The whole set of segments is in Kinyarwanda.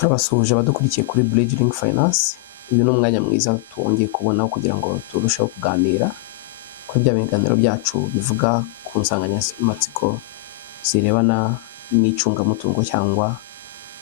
Turabasuhuje abadukurikiye kuri Bridging Finance. Uyu ni umwanya mwiza twongeye kubonaho kugira ngo turusheho kuganira kuri bya biganiro byacu bivuga ku nsanganyamatsiko zirebana n'icungamutungo cyangwa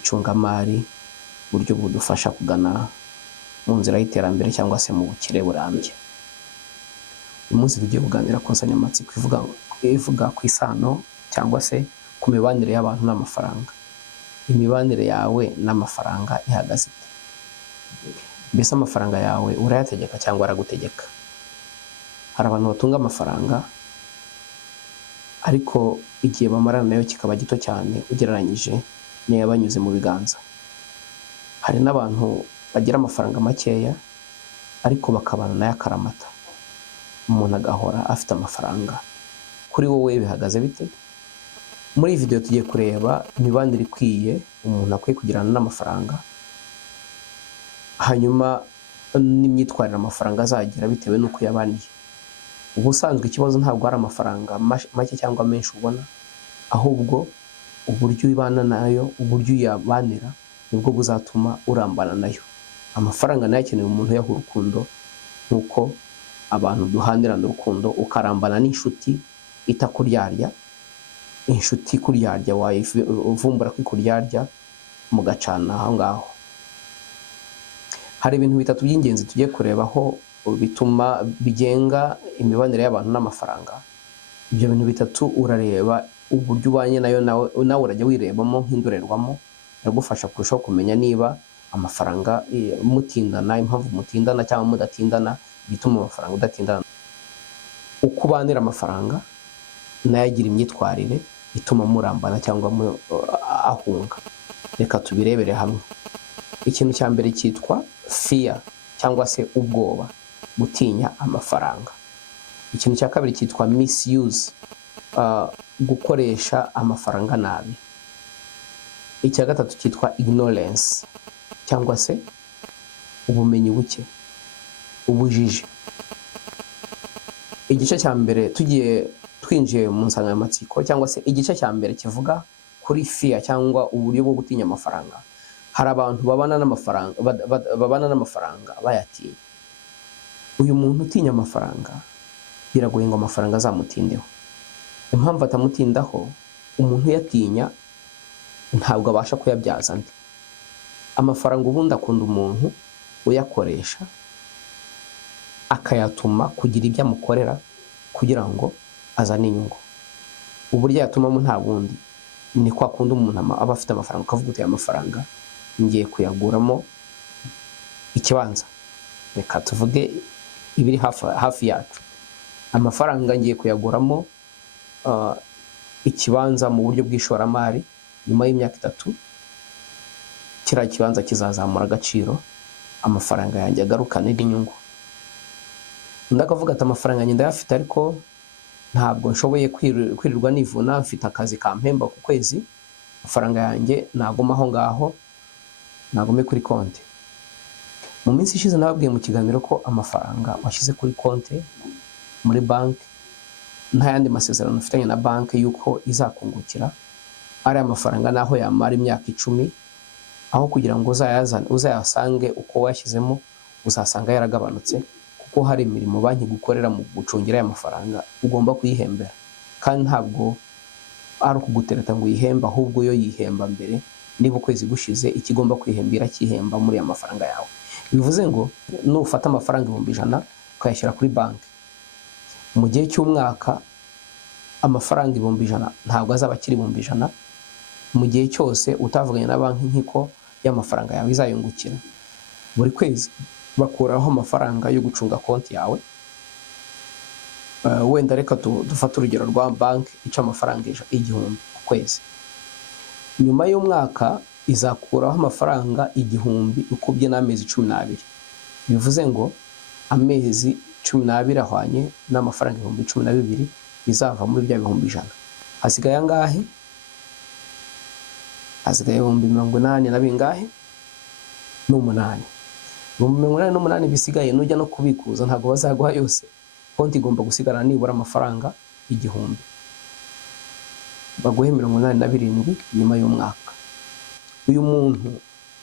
icungamari, uburyo budufasha kugana mu nzira y'iterambere cyangwa se mu bukire burambye. Uyu munsi tugiye kuganira ku nsanganyamatsiko ivuga ku isano cyangwa se ku mibanire y'abantu n'amafaranga. Imibanire yawe n'amafaranga ihagaze ite? Mbese amafaranga yawe urayategeka cyangwa aragutegeka? Hari abantu batunga amafaranga ariko igihe bamarana nayo kikaba gito cyane ugereranyije n'iyo banyuze mu biganza. Hari n'abantu bagira amafaranga makeya ariko bakabana nayo akaramata, umuntu agahora afite amafaranga. Kuri wowe bihagaze bite? Muri iyi video tugiye kureba imibanire ikwiye umuntu akwiye kugirana n'amafaranga, hanyuma n'imyitwarire amafaranga azagira bitewe n'uko yabaniye. Ubusanzwe ikibazo ntabwo ari amafaranga make cyangwa menshi ubona, ahubwo uburyo ubana nayo, uburyo uyabanira nibwo buzatuma urambana nayo. Amafaranga nayo akenewe umuntu yaha urukundo, nk'uko abantu duhanirana urukundo, ukarambana n'inshuti itakuryarya. Inshuti kuryarya wayivumbura ko ikuryarya mugacana aho ngaho. Hari ibintu bitatu by'ingenzi tugiye kurebaho bituma bigenga imibanire y'abantu n'amafaranga. Ibyo bintu bitatu urareba uburyo ubanye nayo, nawe urajya wirebamo nk'indorerwamo, biragufasha kurushaho kumenya niba amafaranga mutindana, impamvu mutindana cyangwa mudatindana, bituma amafaranga udatindana. Uko ubanira amafaranga nayo agira imyitwarire ituma murambana cyangwa ahunga. Reka tubirebere hamwe. Ikintu cya mbere cyitwa fear cyangwa se ubwoba, gutinya amafaranga. Ikintu cya kabiri cyitwa misuse, gukoresha amafaranga nabi. Icya gatatu cyitwa ignorance cyangwa se ubumenyi buke, ubujiji. Igice cya mbere twinjiye mu nsanganyamatsiko cyangwa se igice cya mbere kivuga kuri fear cyangwa uburyo bwo gutinya amafaranga. Hari abantu babana n'amafaranga bayatinya. Uyu muntu utinya amafaranga biragoye ngo amafaranga azamutindeho. Impamvu atamutindaho, umuntu uyatinya ntabwo abasha kuyabyaza andi. Amafaranga ubundi akunda umuntu uyakoresha akayatuma kugira ibyo amukorera kugira ngo azana inyungu. Uburyo yatumamo nta bundi ni kwa kundi umuntu aba afite amafaranga, ukavuga uti amafaranga ngiye kuyaguramo ikibanza. Reka tuvuge ibiri hafi yacu. Amafaranga ngiye kuyaguramo ikibanza mu buryo bw'ishoramari. Nyuma y'imyaka 3 kiriya kibanza kizazamura agaciro, amafaranga yanjye agarukane n'inyungu. Ndakavuga ati amafaranga njye ndayafite ariko ntabwo nshoboye kwirirwa nivuna, mfite akazi kampemba ku kwezi, amafaranga yanjye naguma aho ngaho, nagume kuri konti. Mu minsi ishize nababwiye mu kiganiro ko amafaranga washyize kuri konti muri banki nta yandi masezerano ufitanye na banki yuko izakungukira. Ari amafaranga naho yamara imyaka 10, aho kugira ngo uzayasange uko washyizemo uzasanga yaragabanutse, kuko hari imirimo banki gukorera mu gucungira aya mafaranga ugomba kuyihembera. Kandi ntabwo ari ukugutereta ngo uyihemba, ahubwo yo yihemba mbere. Niba ukwezi gushize ikigomba kwihembera kihemba muri aya mafaranga yawe. Bivuze ngo nufata amafaranga 100 ukayashyira kuri banki, mu gihe cy'umwaka amafaranga 100 ntabwo azaba akiri 100. Mu gihe cyose utavuganye na banki nkiko y'amafaranga yawe izayungukira. Buri kwezi bakuraho amafaranga yo gucunga konti yawe. Wenda reka dufate urugero rwa banki ica amafaranga 1000 ku kwezi. Nyuma y'umwaka izakuraho amafaranga 1000 ukubye n'amezi 12. Bivuze ngo amezi 12 ahwanye n'amafaranga 12,000 bizava muri bya 100,000. Hasigaye angahe? Hasigaye 80,000 na bingahe? N'umunani. 80,000 bisigaye nujya no kubikuza ntabwo bazaguha yose. Konti igomba gusigarana nibura amafaranga 1000. Baguhe 87 nyuma y'umwaka. Uyu muntu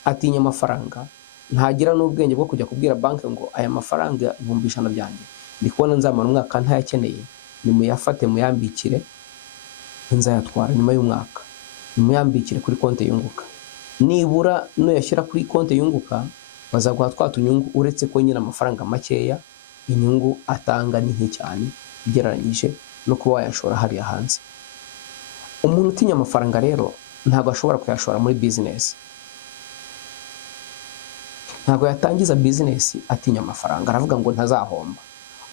atinya amafaranga, ntagira n'ubwenge bwo kujya kubwira banki ngo aya mafaranga 1,100 byanjye ndi kubona nzamara umwaka ntayakeneye, nimuyafate muyambikire nzayatwara nyuma y'umwaka, nimuyambikire kuri konti yunguka. Nibura no yashyira kuri konti yunguka bazaguha twatunyungu, uretse ko nyine amafaranga makeya inyungu atanga ni nke cyane ugereranyije no kuba wayashora hariya hanze. Umuntu utinya amafaranga rero ntabwo ashobora kuyashora muri business, ntabwo yatangiza business atinya amafaranga, aravuga ngo ntazahomba.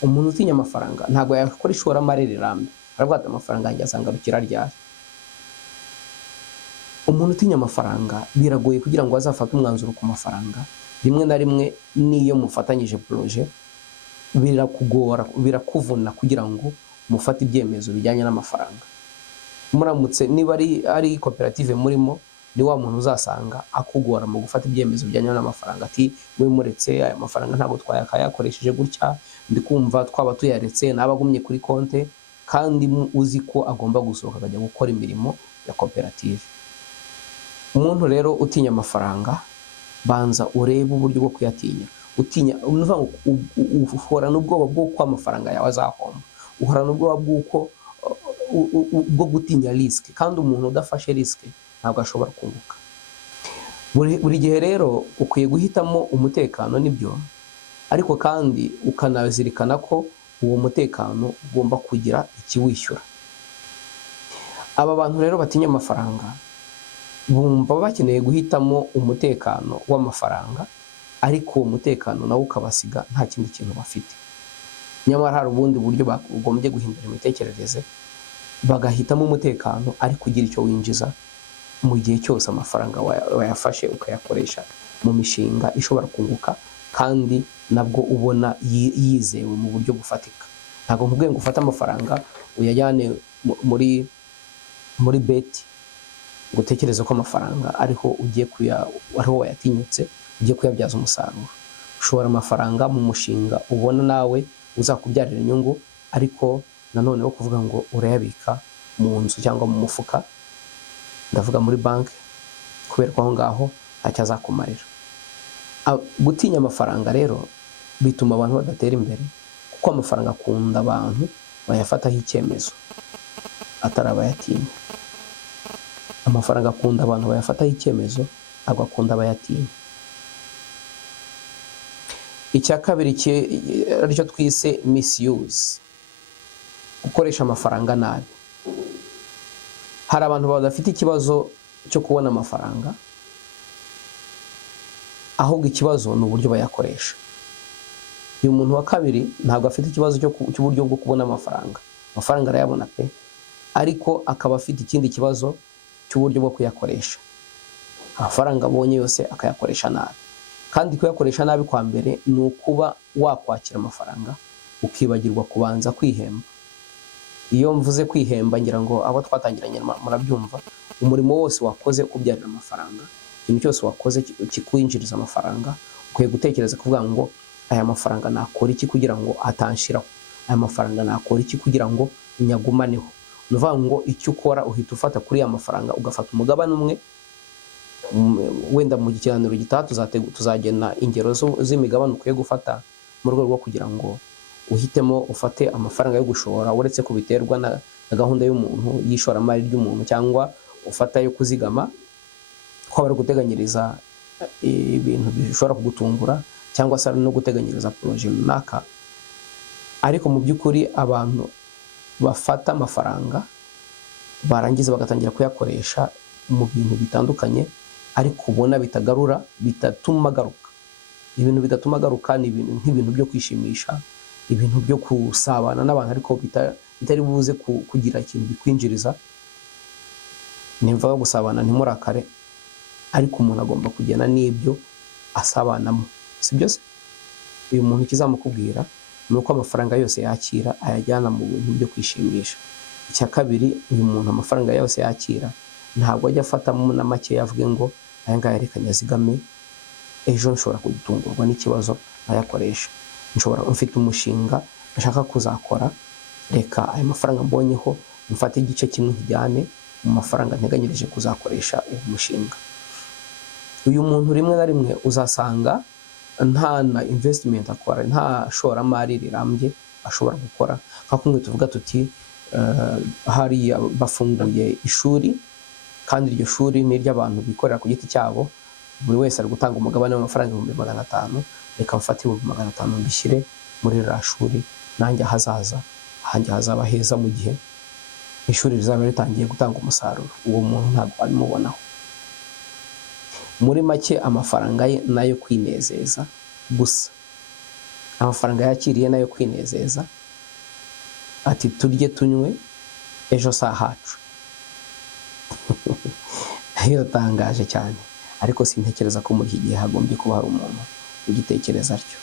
Umuntu utinya amafaranga ntabwo yakora ishoramari rirambye, aravuga ati amafaranga yanjye azangarukira ryari. Umuntu utinya amafaranga biragoye kugira ngo azafate umwanzuro ku mafaranga. Rimwe na rimwe niyo mufatanyije projet birakugora, birakuvuna kugira ngo mufate ibyemezo bijyanye n'amafaranga. Muramutse niba ari koperative murimo, ni wa muntu uzasanga akugora mu gufata ibyemezo bijyanye n'amafaranga, ati we muretse aya mafaranga ntabwo twayakayakoresheje gutya, ndi kumva twaba tuyaretse nabagumye kuri konte, kandi uzi ko agomba gusohoka akajya gukora imirimo ya koperative. Umuntu rero utinya amafaranga, banza urebe uburyo bwo kuyatinya. Utinya uhora n'ubwoba bw'uko amafaranga yawe azahomba, uhora n'ubwoba bwo gutinya risk, kandi umuntu udafashe risk ntabwo ashobora kunguka. Buri gihe rero ukwiye guhitamo umutekano nibyo, ariko kandi ukanazirikana ko uwo mutekano ugomba kugira ikiwishyura. Aba bantu rero batinya amafaranga bumva bakeneye guhitamo umutekano w'amafaranga, ariko uwo mutekano nawo ukabasiga nta kindi kintu bafite. Nyamara hari ubundi buryo bagombye guhindura imitekerereze, bagahitamo umutekano ariko kugira icyo winjiza mu gihe cyose amafaranga wayafashe ukayakoresha mu mishinga ishobora kunguka, kandi nabwo ubona yizewe mu buryo bufatika. Ntabwo nkubwiye ngo ufate amafaranga uyajyane muri beti ngo utekereze ko amafaranga ariho wayatinyutse ugiye kuyabyaza umusaruro. Ushobora amafaranga mu mushinga ubona nawe uzakubyarira inyungu, ariko nanone wo kuvuga ngo urayabika mu nzu cyangwa mu mufuka, ndavuga muri banki, kubera ko aho ngaho ntacyo azakumarira. Gutinya amafaranga rero bituma abantu badatera imbere, kuko amafaranga akunda abantu bayafataho icyemezo atari abayatinya. Amafaranga akunda abantu bayafataho icyemezo, ntabwo akunda abayatinya. Icya kabiri aricyo twise misuse, gukoresha amafaranga nabi. Hari abantu badafite ikibazo cyo kubona amafaranga, ahubwo ikibazo ni uburyo bayakoresha. Uyu muntu wa kabiri ntabwo afite ikibazo cy'uburyo bwo kubona amafaranga, amafaranga arayabona pe, ariko akaba afite ikindi kibazo cy'uburyo bwo kuyakoresha. Amafaranga abonye yose akayakoresha nabi, kandi kuyakoresha nabi kwa mbere ni ukuba wakwakira amafaranga ukibagirwa kubanza kwihemba. Iyo mvuze kwihemba ngira ngo abo twatangiranye murabyumva. Umurimo wose wakoze ukubyarira amafaranga, ikintu cyose wakoze kikwinjiriza amafaranga, ukwiye gutekereza kuvuga ngo aya mafaranga nakora iki kugira ngo atanshiraho, aya mafaranga nakora iki kugira ngo nyagumaneho. Nuvuga ngo icyo ukora uhita ufata kuri ya mafaranga ugafata umugabane umwe, wenda mu kiganiro gitaha tuzagena ingero z'imigabane ukwiye gufata mu rwego rwo kugira ngo uhitemo ufate amafaranga yo gushora, uretse ko biterwa na gahunda y'umuntu y'ishoramari ry'umuntu, cyangwa ufata yo kuzigama ko bari guteganyiriza ibintu bishobora kugutungura, cyangwa se no guteganyiriza projet runaka. Ariko mu by'ukuri abantu bafata amafaranga barangiza bagatangira kuyakoresha mu bintu bitandukanye, ariko ubona bitagarura, bitatuma agaruka. Ibintu bitatuma agaruka ni ibintu nk'ibintu byo kwishimisha, ibintu byo kusabana n'abantu, ariko bitari buze kugira ikintu bikwinjiriza. Nimvuga gusabana ntimurakare, ariko umuntu agomba kugena n'ibyo asabanamo, sibyo se? Uyu muntu kizamukubwira ni uko amafaranga yose yakira ayajyana mu bintu byo kwishimisha. Icya kabiri, uyu muntu amafaranga yose yakira ntabwo ajya afatamo na make yavuge ngo aya ngaya reka nyazigame, ejo nshobora kugutungurwa n'ikibazo ayakoresha. Mfite umushinga nshaka kuzakora, reka aya mafaranga mbonyeho mfate igice kimwe kijyane mu mafaranga nteganyirije kuzakoresha uyu mushinga. uyu muntu rimwe na rimwe uzasanga nta na investment akora, nta shoramari rirambye ashobora gukora. Nka kumwe tuvuga tuti hari bafunguye ishuri kandi iryo shuri ni iry'abantu bikorera ku giti cyabo, buri wese ari gutanga umugabane w'amafaranga 500,000, reka mfate 500,000 mbishyire muri iriya shuri, nanjye hazaza hanjye hazaba heza mu gihe ishuri rizaba ritangiye gutanga umusaruro. Uwo muntu ntabwo arimubonaho. Muri make amafaranga ye nayo kwinezeza gusa, amafaranga yakiriye nayo kwinezeza, ati turye tunywe ejo saa hacu. Biratangaje cyane, ariko sintekereza ko muri iki gihe hagombye kuba hari umuntu ugitekereza atyo.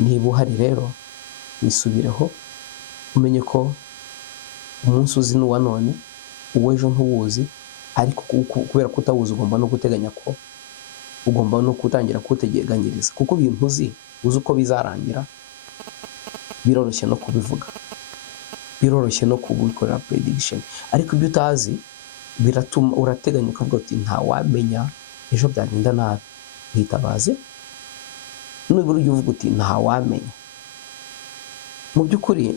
Niba uhari rero wisubireho, umenye ko umunsi uzi n'uwa none, uw'ejo ntuwuzi, ariko kubera kutawuzi ugomba no guteganya ko ugomba no gutangira kuteganyiriza, kuko ibintu uzi uko bizarangira biroroshye no kubivuga, biroroshye no kubikorera prediction, ariko ibyo utazi biratuma urateganya ukavuga uti ntawamenya ejo byagenda nabi, mwitabaze nubwo ujye uvuga uti ntawamenya. Mu by'ukuri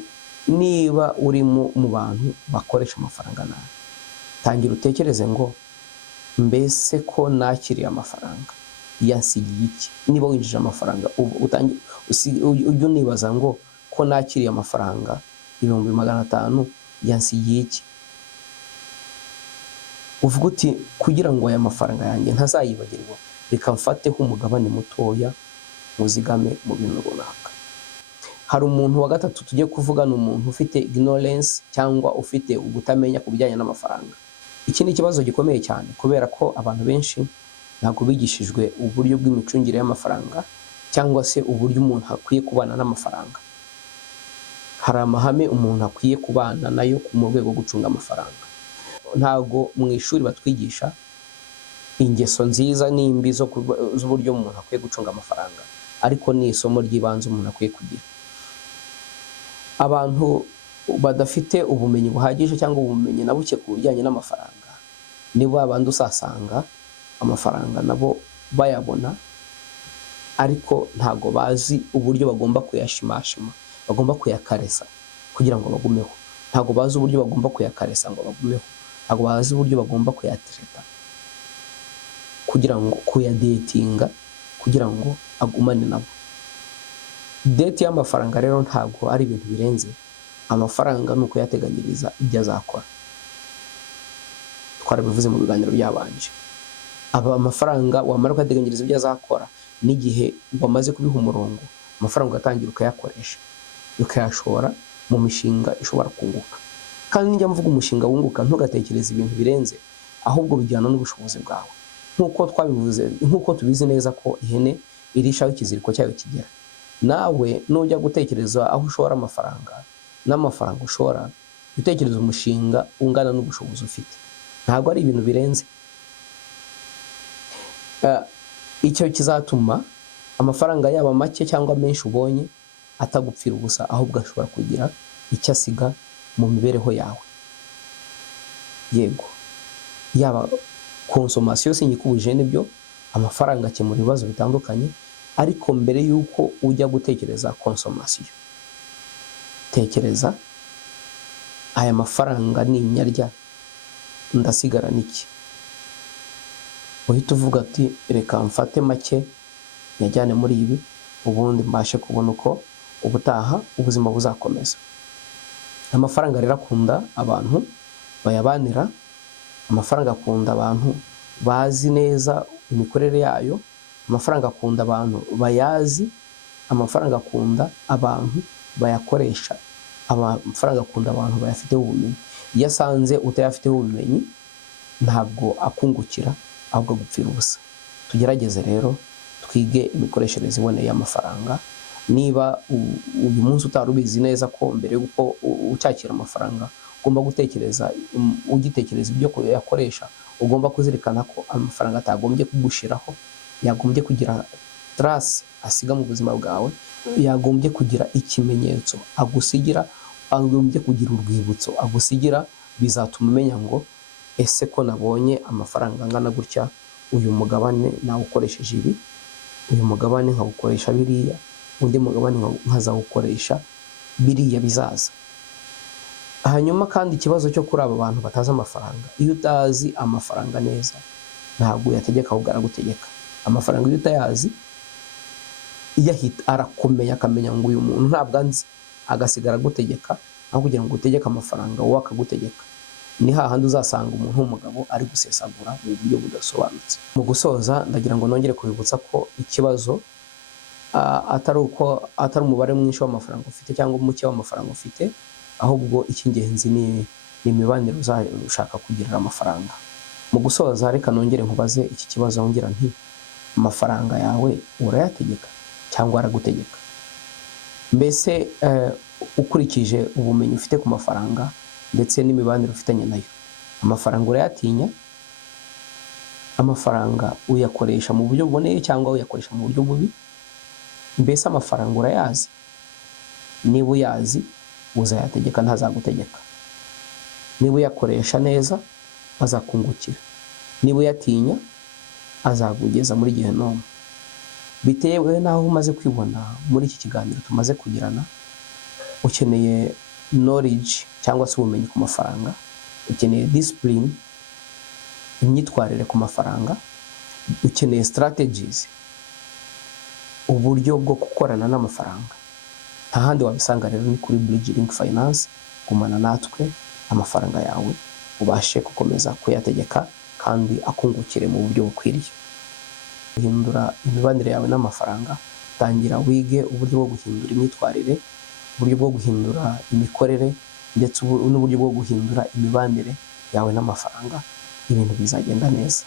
niba uri mu bantu bakoresha amafaranga nabi, tangira utekereze ngo mbese ko nakiriye amafaranga yansigiye iki. Niba winjije amafaranga ujye unibaza ngo ko nakiriye amafaranga 500,000 yansigiye iki. Uvuga uti kugira ngo aya mafaranga yanjye ntazayibagirwa, reka mfateho umugabane mutoya muzigame mu bintu runaka. Hari umuntu wa gatatu tujye kuvuga, ni umuntu ufite ignorance cyangwa ufite ugutamenya ku bijyanye n'amafaranga. Iki ni ikibazo gikomeye cyane, kubera ko abantu benshi ntabwo bigishijwe uburyo bw'imicungire y'amafaranga cyangwa se uburyo umuntu akwiye kubana n'amafaranga. Hari amahame umuntu akwiye kubana nayo mu rwego rwo gucunga amafaranga. Ntabwo mu ishuri batwigisha ingeso nziza n'imbi z'uburyo umuntu akwiye gucunga amafaranga, ariko ni isomo ry'ibanze umuntu akwiye kugira. Abantu badafite ubumenyi buhagije cyangwa ubumenyi na buke ku bijyanye n'amafaranga, nibo abandi usasanga amafaranga nabo bayabona, ariko ntago bazi uburyo bagomba kuyashimashima, bagomba kuyakaresa kugira ngo bagumeho. Ntago bazi uburyo bagomba kuyakaresa ngo bagumeho, ntago bazi uburyo bagomba kuyatreta kugira ngo kuyadetinga kugira ngo agumane nabo. Date y'amafaranga rero ntago ari ibintu birenze. Amafaranga nuko yateganyiriza ibyo azakora, twarabivuze mu biganiro byabanje. Amafaranga wamara kuyateganyiriza ibyo azakora, n'igihe wamaze kubiha umurongo, amafaranga ugatangira ukayakoresha, ukayashora mu mishinga ishobora kunguka. Kandi njya mvuga umushinga wunguka, ntugatekereze ibintu birenze, ahubwo bijyana n'ubushobozi bwawe. Nkuko twabivuze, nkuko tubizi neza ko ihene irishaho ikiziriko cyayo kigera, nawe nujya gutekereza aho ushora amafaranga n'amafaranga ushora, utekereza umushinga ungana n'ubushobozi ufite. Ntabwo ari ibintu birenze. Icyo kizatuma amafaranga yaba make cyangwa menshi ubonye atagupfira ubusa, ahubwo ashobora kugira icyo asiga mu mibereho yawe. Yego, yaba consommation sinyikubuje nibyo, amafaranga akemura ibibazo bitandukanye, ariko mbere yuko ujya gutekereza consommation, tekereza aya mafaranga ninyarya ndasigara niki. Uhita uvuga ati reka mfate make nyajyane muri ibi, ubundi mbashe kubona uko ubutaha ubuzima buzakomeza. Amafaranga rero akunda abantu bayabanira, amafaranga akunda abantu bazi neza imikorere yayo, amafaranga akunda abantu bayazi, amafaranga akunda abantu bayakoresha, amafaranga akunda abantu bayafiteho ubumenyi. Iyo asanze utayafiteho ubumenyi ntabwo akungukira, ahubwo gupfira ubusa. Tugerageze rero twige imikoreshereze iboneye y'amafaranga. Niba uyu munsi utarubizi neza ko mbere yuko ucyakira amafaranga ugomba gutekereza, ugitekereza ibyo yakoresha, ugomba kuzirikana ko amafaranga atagombye kugushiraho, yagombye kugira trace asiga mu buzima bwawe, yagombye kugira ikimenyetso agusigira, agombye kugira urwibutso agusigira, bizatuma umenya ngo ese ko nabonye amafaranga angana gutya uyu mugabane nawukoresheje ibi, uyu mugabane nkawukoresha biriya, undi mugabane nkazawukoresha biriya bizaza. Hanyuma kandi ikibazo cyo kuri aba bantu batazi amafaranga, iyo utazi amafaranga neza ntabwo yategeka ahubwo aragutegeka. Amafaranga iyo utayazi arakomeye akamenya ngo uyu muntu ntabwo anzi, agasigara gutegeka aho kugira ngo utegeke amafaranga wowe akagutegeka. Ni hahandi uzasanga umuntu w'umugabo ari gusesagura mu buryo budasobanutse. Mu gusoza ndagira ngo nongere kubibutsa ko ikibazo atari umubare mwinshi w'amafaranga ufite cyangwa umuke w'amafaranga ufite, ahubwo icy'ingenzi ni imibanire ushaka kugirira amafaranga. Mu gusoza reka nongere nkubaze iki kibazo ngira nti amafaranga yawe urayategeka cyangwa aragutegeka? Mbese ukurikije ubumenyi ufite ku mafaranga ndetse n'imibanire ufitanye nayo, amafaranga urayatinya? Amafaranga uyakoresha mu buryo buboneye cyangwa uyakoresha mu buryo bubi? Mbese amafaranga urayazi? Niba uyazi uzayategeka ntazagutegeka. Niba uyakoresha neza azakungukira, niba uyatinya azagugeza muri Gehinomu. Bitewe n'aho umaze kwibona muri iki kiganiro tumaze kugirana, ukeneye knowledge cyangwa se ubumenyi ku mafaranga, ukeneye discipline, imyitwarire ku mafaranga, ukeneye strategies, uburyo bwo gukorana n'amafaranga. Nta handi wabisanga rero ni kuri Bridge Link Finance. Gumana natwe, amafaranga yawe ubashe gukomeza kuyategeka kandi akungukire mu buryo bukwiriye. Guhindura imibanire yawe n'amafaranga, tangira wige uburyo bwo guhindura imyitwarire, uburyo bwo guhindura imikorere ndetse n'uburyo bwo guhindura imibanire yawe n'amafaranga. Ibintu bizagenda neza.